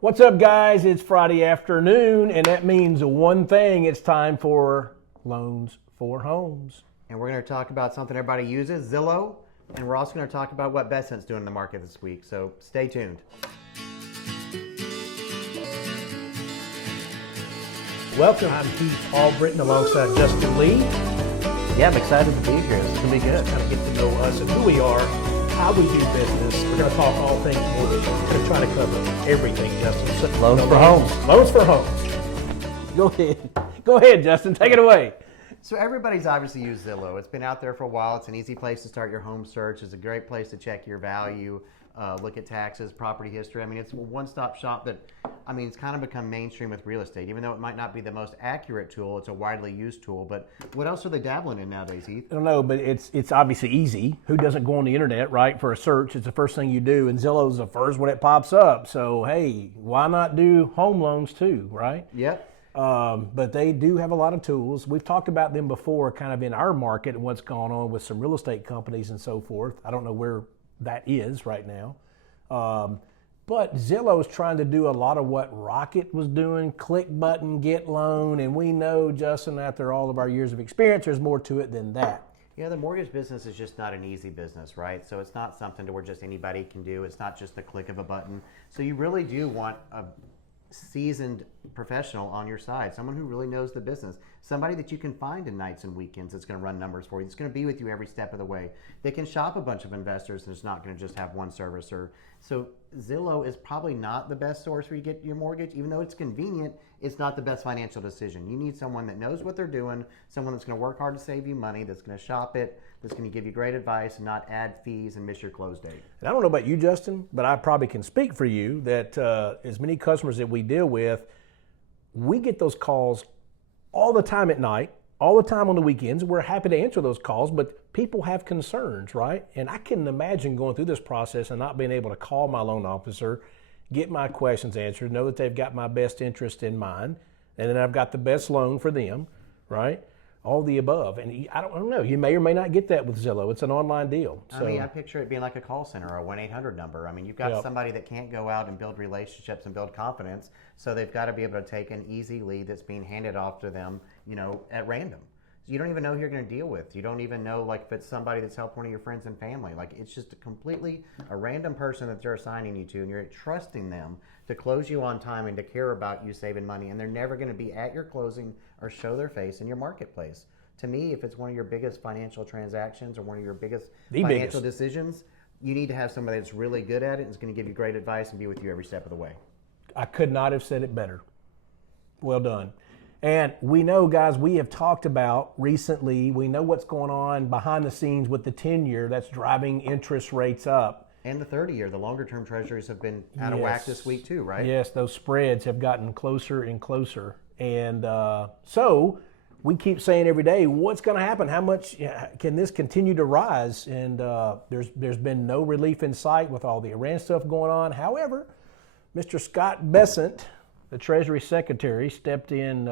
What's up, guys? It's Friday afternoon, and that means one thing. It's time for Loans for Homes. And we're going to talk about something everybody uses, Zillow, and we're also going to talk about what Bessent's doing in the market this week. So stay tuned. Welcome. I'm Heath Albritton alongside Justin Lee. Yeah, I'm excited to be here. It's going to be good. Kind of get to know us and who we are, how we do business. We're going to talk all things mortgage. We're going to try to cover everything, Justin. So, Loans for homes. Loans for homes. Go ahead. Go ahead, Justin. Take it away. So everybody's obviously used Zillow. It's been out there for a while. It's an easy place to start your home search. It's a great place to check your value, look at taxes, property history. I mean, it's a one-stop shop that, it's kind of become mainstream with real estate. Even though it might not be the most accurate tool, it's a widely used tool. But what else are they dabbling in nowadays, Heath? I don't know, but it's obviously easy. Who doesn't go on the internet, right, for a search? It's the first thing you do, and Zillow's the first when it pops up. So, hey, why not do home loans too, right? Yep. But they do have a lot of tools. We've talked about them before, kind of in our market and what's going on with some real estate companies and so forth. I don't know where that is right now. But Zillow is trying to do a lot of what Rocket was doing, click button, get loan, and we know, Justin, after all of our years of experience, there's more to it than that. Yeah, the mortgage business is just not an easy business, right? So it's not something to where just anybody can do. It's not just the click of a button. So you really do want a seasoned professional on your side, someone who really knows the business, somebody that you can find in nights and weekends that's going to run numbers for you, that's going to be with you every step of the way. They can shop a bunch of investors and it's not going to just have one servicer. So Zillow is probably not the best source for you to get your mortgage. Even though it's convenient, it's not the best financial decision. You need someone that knows what they're doing, someone that's going to work hard to save you money, that's going to shop it, that's going to give you great advice and not add fees and miss your close date. And I don't know about you, Justin, but I probably can speak for you that as many customers that we deal with, we get those calls all the time at night, all the time on the weekends. We're happy to answer those calls, but people have concerns, right? And I can imagine going through this process and not being able to call my loan officer, get my questions answered, know that they've got my best interest in mind, and then I've got the best loan for them, right? All the above. And I don't know, you may or may not get that with Zillow. It's an online deal. So, I picture it being like a call center or a 1-800 number. You've got somebody that can't go out and build relationships and build confidence, so they've got to be able to take an easy lead that's being handed off to them, at random. So you don't even know who you're going to deal with. You don't even know, if it's somebody that's helped one of your friends and family. It's just a random person that they're assigning you to, and you're trusting them to close you on time and to care about you saving money, and they're never going to be at your closing or show their face in your marketplace. To me, if it's one of your biggest financial transactions or one of your biggest financial decisions, you need to have somebody that's really good at it and is going to give you great advice and be with you every step of the way. I could not have said it better. Well done. And we know, guys, we have talked about recently, we know what's going on behind the scenes with the 10-year that's driving interest rates up. And the 30-year, the longer-term treasuries have been out of whack this week too, right? Yes, those spreads have gotten closer and closer. And so we keep saying every day, what's going to happen? How much can this continue to rise? And there's been no relief in sight with all the Iran stuff going on. However, Mr. Scott Bessent, the Treasury Secretary, stepped in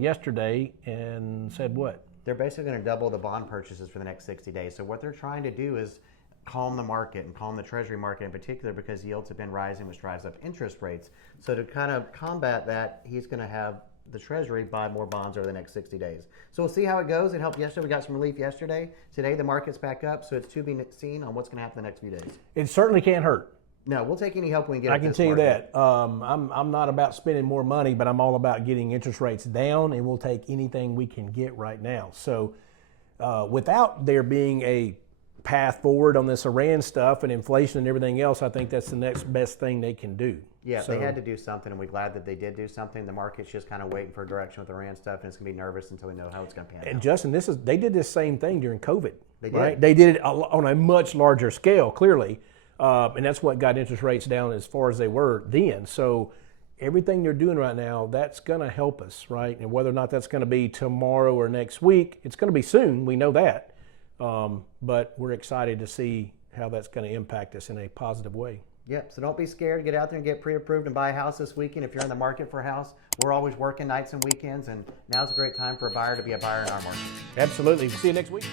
yesterday and said what? They're basically going to double the bond purchases for the next 60 days. So what they're trying to do is calm the market and calm the Treasury market in particular, because yields have been rising, which drives up interest rates. So to kind of combat that, he's going to have the Treasury buy more bonds over the next 60 days. So we'll see how it goes. It helped yesterday. We got some relief yesterday. Today the market's back up, so it's to be seen on what's going to happen the next few days. It certainly can't hurt. No, we'll take any help we can get. I can tell you that. I'm not about spending more money, but I'm all about getting interest rates down, and we'll take anything we can get right now. So without there being a path forward on this Iran stuff and inflation and everything else, I think that's the next best thing they can do. Yeah, they had to do something, and we're glad that they did do something. The market's just kind of waiting for a direction with Iran stuff, and it's going to be nervous until we know how it's going to pan out. And Justin, they did this same thing during COVID. They did. Right? They did it on a much larger scale, clearly. And that's what got interest rates down as far as they were then. So everything they're doing right now, that's going to help us, right? And whether or not that's going to be tomorrow or next week, it's going to be soon. We know that. But we're excited to see how that's going to impact us in a positive way. Yep, so don't be scared. Get out there and get pre-approved and buy a house this weekend. If you're in the market for a house, we're always working nights and weekends, and now's a great time for a buyer to be a buyer in our market. Absolutely. See you next week.